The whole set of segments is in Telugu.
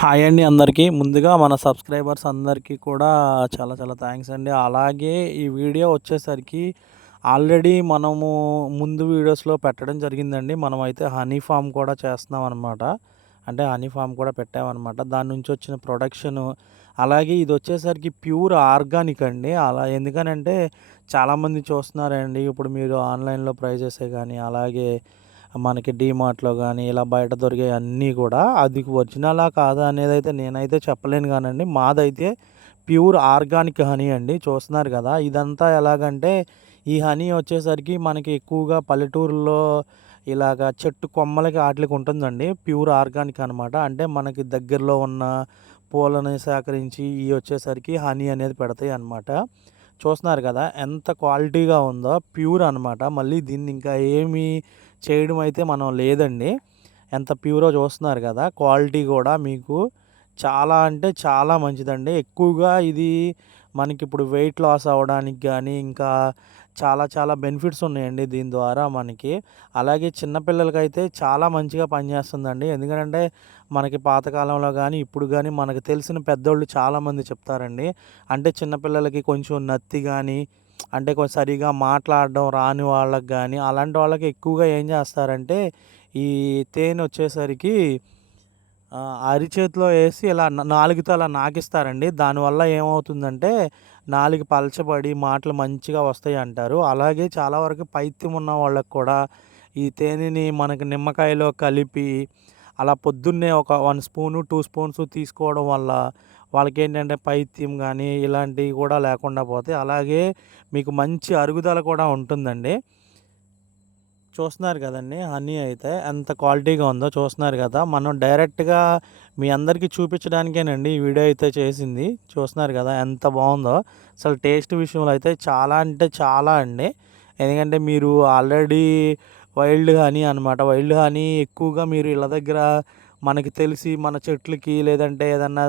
హాయ్ అండి అందరికీ. ముందుగా మన సబ్స్క్రైబర్స్ అందరికీ కూడా చాలా చాలా థ్యాంక్స్ అండి. అలాగే ఈ వీడియో వచ్చేసరికి ఆల్రెడీ మనము ముందు వీడియోస్లో పెట్టడం జరిగిందండి. మనం అయితే హనీ ఫామ్ కూడా చేస్తున్నాం అనమాట అంటే హనీ ఫామ్ కూడా పెట్టామన్నమాట. దాని నుంచి వచ్చిన ప్రొడక్షన్. అలాగే ఇది వచ్చేసరికి ప్యూర్ ఆర్గానిక్ అండి. అలా ఎందుకనంటే చాలామంది చూస్తున్నారండి. ఇప్పుడు మీరు ఆన్లైన్లో ప్రైజెసే కానీ అలాగే మనకి డీమార్ట్లో కానీ ఇలా బయట దొరికే అన్నీ కూడా అది ఒరిజినలా కాదా అనేది అయితే నేనైతే చెప్పలేను కానండి. మాదైతే ప్యూర్ ఆర్గానిక్ హనీ అండి. చూస్తున్నారు కదా ఇదంతా ఎలాగంటే ఈ హనీ వచ్చేసరికి మనకి ఎక్కువగా పల్లెటూరులో ఇలాగ చెట్టు కొమ్మలకి వాటికి ఉంటుందండి. ప్యూర్ ఆర్గానిక్ అనమాట అంటే మనకి దగ్గరలో ఉన్న పూలను సేకరించి ఇవి వచ్చేసరికి హనీ అనేది పెడతాయి అనమాట చూస్తున్నారు కదా ఎంత క్వాలిటీగా ఉందో ప్యూర్ అనమాట మళ్ళీ దీన్ని ఇంకా ఏమీ చేయడం అయితే మనం లేదండి. ఎంత ప్యూరో చూస్తున్నారు కదా క్వాలిటీ కూడా మీకు చాలా అంటే చాలా మంచిదండి. ఎక్కువగా ఇది మనకి ఇప్పుడు వెయిట్ లాస్ అవ్వడానికి కానీ ఇంకా చాలా చాలా బెనిఫిట్స్ ఉన్నాయండి దీని ద్వారా మనకి. అలాగే చిన్నపిల్లలకైతే చాలా మంచిగా పనిచేస్తుందండి. ఎందుకంటే మనకి పాతకాలంలో కానీ ఇప్పుడు కానీ మనకు తెలిసిన పెద్దోళ్ళు చాలామంది చెప్తారండి. అంటే చిన్నపిల్లలకి కొంచెం నత్తి కానీ అంటే కొంచెం సరిగా మాట్లాడడం రాని వాళ్ళకి కానీ అలాంటి వాళ్ళకి ఎక్కువగా ఏం చేస్తారంటే ఈ తేనె వచ్చేసరికి అరిచేతిలో వేసి ఇలా నాలుగుతో అలా నాకిస్తారండి. దానివల్ల ఏమవుతుందంటే నాలుగు పలచబడి మాటలు మంచిగా వస్తాయి అంటారు. అలాగే చాలా వరకు పైత్యం ఉన్న వాళ్ళకి కూడా ఈ తేనెని మనకు నిమ్మకాయలో కలిపి అలా పొద్దున్నే ఒక వన్ స్పూను టూ స్పూన్స్ తీసుకోవడం వల్ల వాళ్ళకి ఏంటంటే పైత్యం కానీ ఇలాంటివి కూడా లేకుండా పోతాయి. అలాగే మీకు మంచి అరుగుదల కూడా ఉంటుందండి. చూస్తున్నారు కదండి. హనీ అయితే ఎంత క్వాలిటీగా ఉందో చూస్తున్నారు కదా. మనం డైరెక్ట్గా మీ అందరికీ చూపించడానికేనండి ఈ వీడియో అయితే చేసింది. చూస్తున్నారు కదా ఎంత బాగుందో. అసలు టేస్ట్ విషయంలో అయితే చాలా అంటే చాలా అండి. ఎందుకంటే మీరు ఆల్రెడీ వైల్డ్ హనీ అనమాట వైల్డ్ హనీ ఎక్కువగా మీరు ఇళ్ళ దగ్గర మనకి తెలిసి మన చెట్లకి లేదంటే ఏదన్నా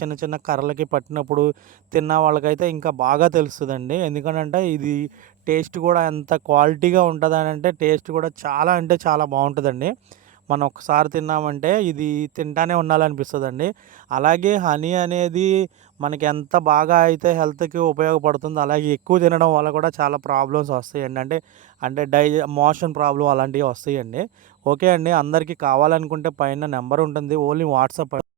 చిన్న చిన్న కర్రలకి పట్టినప్పుడు తిన్న వాళ్ళకైతే ఇంకా బాగా తెలుస్తుందండి. ఎందుకంటే ఇది టేస్ట్ కూడా ఎంత క్వాలిటీగా ఉంటుందని అంటే టేస్ట్ కూడా చాలా అంటే చాలా బాగుంటుందండి. మనం ఒకసారి తిన్నామంటే ఇది తింటానే ఉండాలనిపిస్తుందండి. అలాగే హనీ అనేది మనకి ఎంత బాగా అయితే హెల్త్కి ఉపయోగపడుతుందో అలాగే ఎక్కువ తినడం వల్ల కూడా చాలా ప్రాబ్లమ్స్ వస్తాయండి. అంటే అంటే డై మోషన్ ప్రాబ్లం అలాంటివి వస్తాయండి. ఓకే అండి. అందరికీ కావాలనుకుంటే పైన నెంబర్ ఉంటుంది. Only WhatsApp